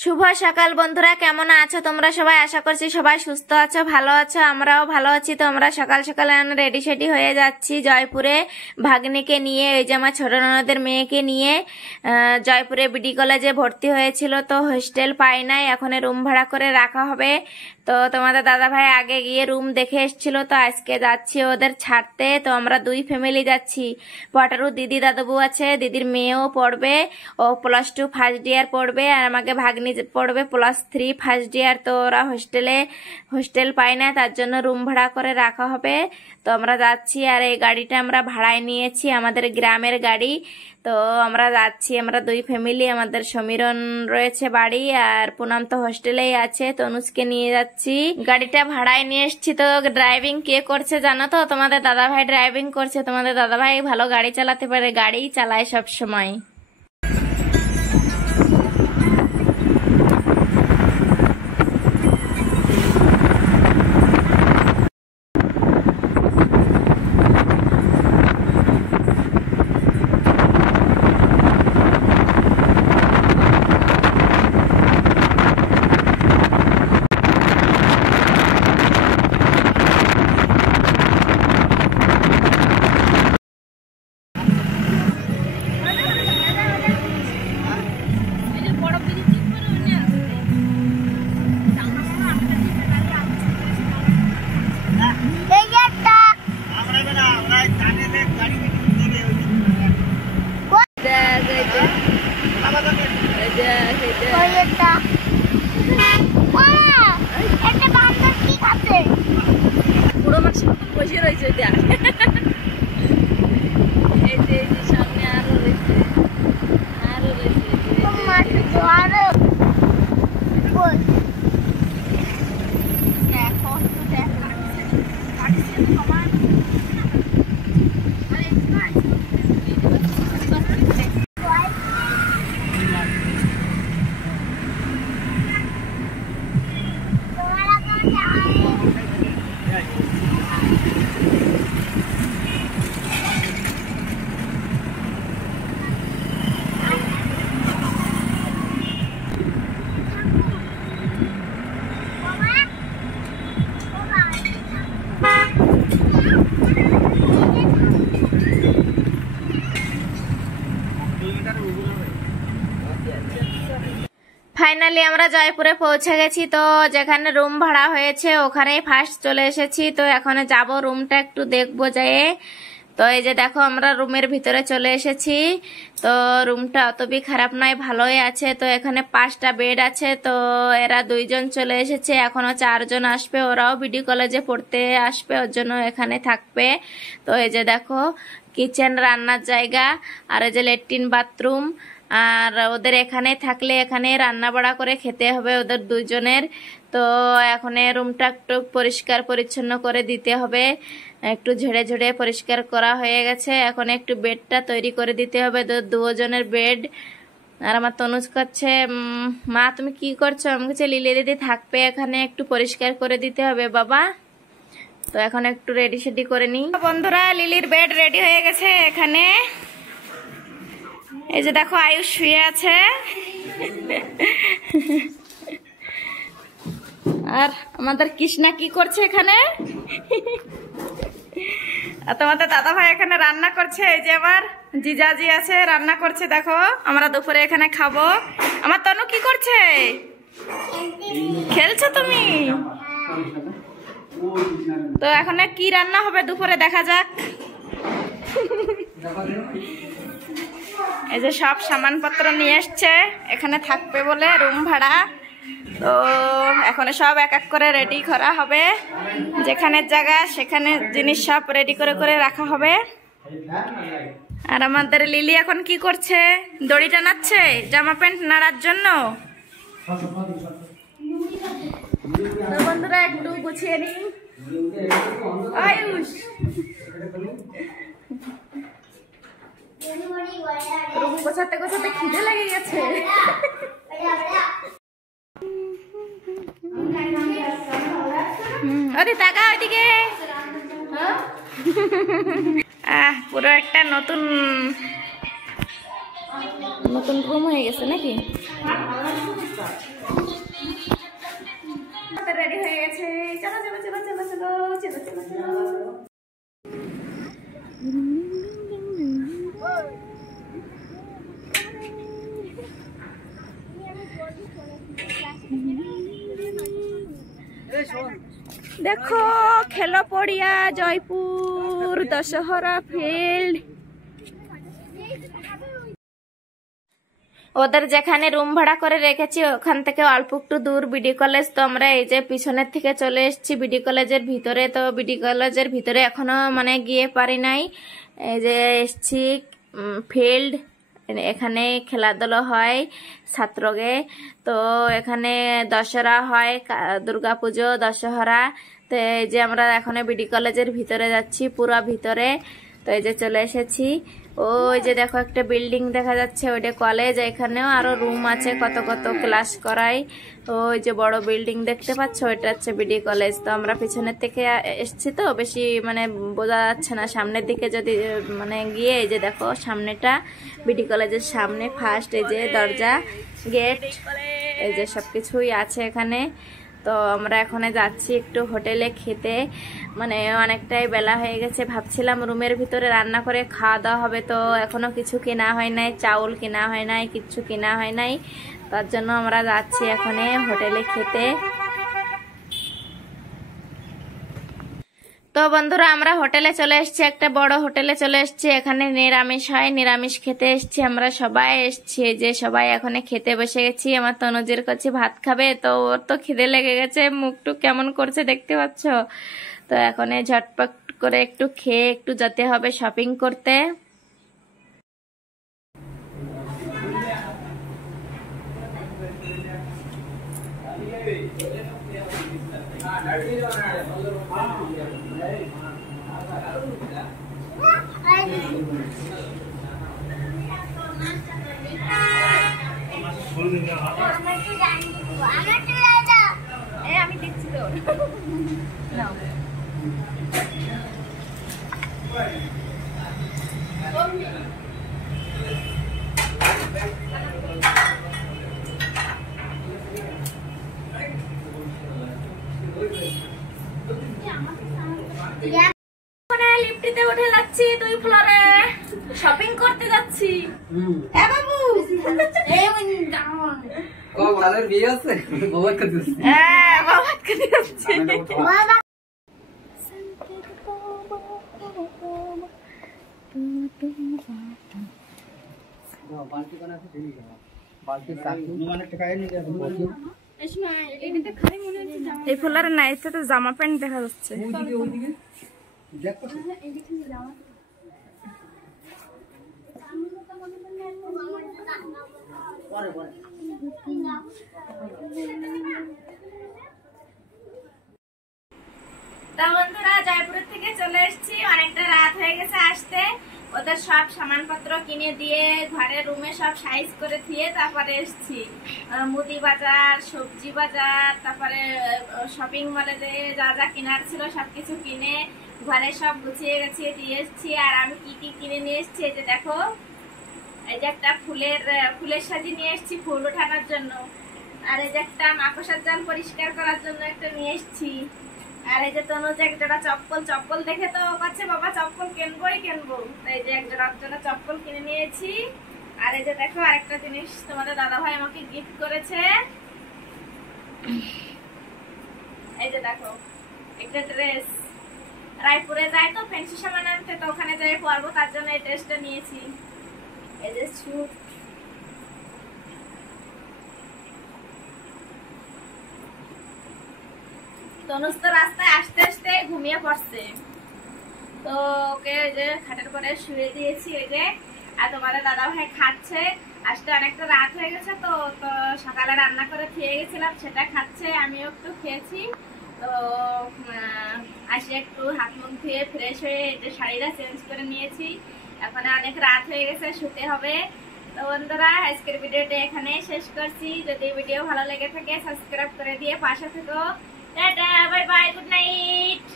শুভ সকাল বন্ধুরা, কেমন আছো তোমরা সবাই? আশা করছি সবাই সুস্থ আছো, ভালো আছো। আমরাও ভালো আছি। তো আমরা সকাল সকাল রেডি সেডি হয়ে যাচ্ছি জয়পুরে ভাগ্নিকে নিয়ে। ওই যে আমার ছোট ননদের মেয়েকে নিয়ে জয়পুরে বিডি কলেজে ভর্তি হয়েছিল, তো হোস্টেল পাই নাই, এখন রুম ভাড়া করে রাখা হবে। তো তোমাদের দাদা ভাই আগে গিয়ে রুম দেখে এসেছিল, তো আজকে যাচ্ছি ওদের ছাড়তে। তো আমরা দুই ফ্যামিলি যাচ্ছি। পটারু দিদি দাদবু আছে, দিদির মেয়েও পড়বে, ও +2 ফার্স্ট ইয়ার পড়বে, আর আমাকে ভাগ্নি পড়বে +3 ফার্স্ট ইয়ার। তো ওরা হোস্টেল পায় না, তার জন্য রুম ভাড়া করে রাখা হবে। তো আমরা যাচ্ছি, আর এই গাড়িটা আমরা ভাড়ায় নিয়েছি, আমাদের গ্রামের গাড়ি। তো আমরা যাচ্ছি, আমরা দুই ফ্যামিলি। আমাদের সমীরণ রয়েছে বাড়ি, আর পুনাম তো হোস্টেলেই আছে। তো অনুজকে নিয়ে যাচ্ছি, গাড়িটা ভাড়ায় নিয়ে এসছি। তো ড্রাইভিং কে করছে জানো তো? তোমাদের দাদা ভাই ড্রাইভিং করছে। তোমাদের দাদা ভাই ভালো গাড়ি চালাতে পারে, গাড়ি চালায় সব সময়। পুরো মাছ বসে রয়েছে ওইটা। এই যে সামনে আরো রয়েছে, আরো রয়েছে। ফাইনালি আমরা জয়পুরে পৌঁছে গেছি। তো যেখানে রুম ভাড়া হয়েছে ওখানেই ফার্স্ট চলে এসেছি। তো এখন যাব, রুমটা একটু দেখবো যেয়ে। তো এই যে দেখো, আমরা রুমের ভিতরে চলে এসেছি। তো রুমটা অতবি খারাপ নয়, ভালোই আছে। তো এখানে 5টা বেড আছে। তো এরা 2জন চলে এসেছে, এখনো 4জন আসবে। ওরাও বিডি কলেজে পড়তে আসবে, ওর জন্য এখানে থাকবে। তো এই যে দেখো, কিচেন, রান্নার জায়গা, আর এই যে ল্যাট্রিন বাথরুম। আর ওদের এখানে থাকলে এখানে রান্না বাড়া করে খেতে হবে ওদের 2জনের। তো এখন রুমটা একটু পরিষ্কার পরিচ্ছন্ন করে দিতে হবে, একটু ঝেড়ে ঝেড়ে পরিষ্কার করা হয়ে গেছে। এখন একটু বেডটা তৈরি করে দিতে হবে, 2জনের বেড। আর আমার তনুজ করছে, মা তুমি কি করছো? আমি বলছি লিলি দিদি থাকবে এখানে, একটু পরিষ্কার করে দিতে হবে বাবা। তো এখন একটু রেডি সেডি করে নি। বন্ধুরা, লিলির বেড রেডি হয়ে গেছে এখানে। এই যে দেখো, আয়ুষ শুয়ে আছে। আর আমাদের কৃষ্ণা কি করছে এখানে? আর তোমাদের দাদা ভাই এখানে রান্না করছে। এই যে আমার জিজাজি আছে, রান্না করছে। দেখো, আমরা দুপুরে এখানে খাবো। আমার তনু কি করছে? খেলছো তুমি? তো এখন কি রান্না হবে দুপুরে দেখা যাক। এই যে সব সামানপত্র নিয়ে এসছে, এখানে থাকবে বলে রুম ভাড়া। তো এখন সব এক এক করে রেডি করা হবে, যেখানের জায়গা সেখানে জিনিস সব রেডি করে করে রাখা হবে। আর আমাদের লিলি এখন কি করছে? দড়ি টানাচ্ছে জামা প্যান্ট নাড়ার জন্য। বন্ধুরা একটু গুছিয়ে নি। আয়ুষ রুম গোছাতে গোছাতে খিদে লেগে গেছে। अरे ताका ওইদিকে পুরো একটা নতুন নতুন রুম হয়ে গেছে নাকি। দেখো খেলো পড়িয়া জয়পুর দশহরা ফিল্ড। ওদের যেখানে রুম ভাড়া করে রেখেছি ওখান থেকে অল্প একটু দূর বিডি কলেজ। তো আমরা এই যে পিছনের থেকে চলে এসেছি বিডি কলেজের ভিতরে। তো বিডি কলেজের ভিতরে এখনো মানে গিয়ে পারি নাই। এই যে এসছি ফিল্ড, এখানে খেলাধুলা হয় ছাত্রকে। তো এখানে দশহরা হয়, দুর্গাপুজো দশহরা। তো এই যে আমরা এখন বিডি কলেজের ভিতরে যাচ্ছি, পুরো ভিতরে। তো এই যে চলে এসেছি। ওই যে দেখো একটা বিল্ডিং দেখা যাচ্ছে, ওইটা কলেজ। এখানেও আরো রুম আছে, কত কত ক্লাস করাই। ওই যে বড় বিল্ডিং দেখতে পাচ্ছ, ওইটা হচ্ছে বিডি কলেজ। তো আমরা পিছনের থেকে এসছি তো বেশি মানে বোঝা যাচ্ছে না। সামনের দিকে যদি মানে গিয়ে এই যে দেখো সামনেটা বিডি কলেজের সামনে ফার্স্ট এই যে দরজা, গেট, এই যে সবকিছুই আছে এখানে। তো আমরা এখন যাচ্ছি একটু হোটেলে খেতে, মানে অনেকটাই বেলা হয়ে গেছে। ভাবছিলাম রুমের ভিতরে রান্না করে খাওয়া দাওয়া হবে, তো এখনো কিছু কেনা হয় নাই, চাউল কেনা হয় নাই, কিচ্ছু কেনা হয় নাই। তার জন্য আমরা যাচ্ছি এখন হোটেলে খেতে। তো বন্ধুরা আমরা হোটেলে চলে এসেছি, একটা বড় হোটেলে চলে এসেছি। এখানে নিরামিষ হয়, নিরামিষ খেতে এসেছি আমরা সবাই। এসছি যে সবাই এখন খেতে বসে গেছি। আমার তনুজের কাছে ভাত খাবে, তো ওর তো খিদে লেগে গেছে, মুখটু কেমন করছে দেখতে পাচ্ছ। তো এখন ঝটপট করে একটু খেয়ে একটু যেতে হবে শপিং করতে। আমি দেখছি তো লিফটিতে উঠে যাচ্ছি 2 ফ্লোরে, শপিং করতে যাচ্ছি। বাবু বাবার বিয়ে আছে, বাবার কাছে বাবার কাছে যাচ্ছি। এই ফ্লোরে নাই, তো জামা প্যান্ট দেখা যাচ্ছে। তা বন্ধুরা জয়পুরের থেকে চলে এসেছি, অনেকটা রাত হয়ে গেছে আসতে। ওদের সব সামানপত্র কিনে দিয়ে ঘরের রুমে সব সাইজ করে দিয়ে তারপরে এসেছি মুদি বাজার, সবজি বাজার, তারপরে শপিং মলে যে যা যা কেনার ছিল সবকিছু কিনে ঘরে সব গুছিয়ে গেছিয়ে দিয়ে এসেছি। আর আমি কি কি কিনে নিয়ে এসেছি এই যে দেখো, এই যে একটা ফুলের সাজি নিয়ে এসেছি ফুল ওঠানোর জন্য। আর এই যে একটা মাকড়সার জাল পরিষ্কার করার জন্য একটা নিয়ে এসেছি। আর এই যে তনুজ এক জোড়া চপ্পল দেখে তো কাছে বাবা চপ্পল কিনবো। এই যে এক জোড়া চপ্পল কিনে নিয়েছি। আর এই যে দেখো আরেকটা জিনিস তোমাদের দাদা ভাই আমাকে গিফট করেছে, এই যে দেখো একটা ড্রেস। রায়পুরে যাই তো ফ্যান্সি সামান আনতে, তো ওখানে যাই পরবো, তার জন্য এই ড্রেসটা নিয়েছি। এই যে স্যুট, তনুজ তো রাস্তায় আসতে আসতে ঘুমিয়ে পড়ছে, তো ওকে যে খাটের পরে শুয়ে দিয়েছি এই যে। আর তোমাদের দাদা ভাই খাচ্ছে, আসতে অনেকটা রাত হয়ে গেছে, তো সকালে রান্না করে খেয়ে গেছিলাম সেটা খাচ্ছে, আমিও একটু খেয়েছি। তো আসে একটু হাত মুখ ধুয়ে ফ্রেশ হয়ে যে শাড়িটা চেঞ্জ করে নিয়েছি। এখন অনেক রাত হয়ে গেছে, শুতে হবে। তো বন্ধুরা আজকের ভিডিওটা এখানে শেষ করছি। যদি ভিডিও ভালো লেগে থাকে সাবস্ক্রাইব করে দিয়ে পাশে থেকো। Tata, bye bye, good night.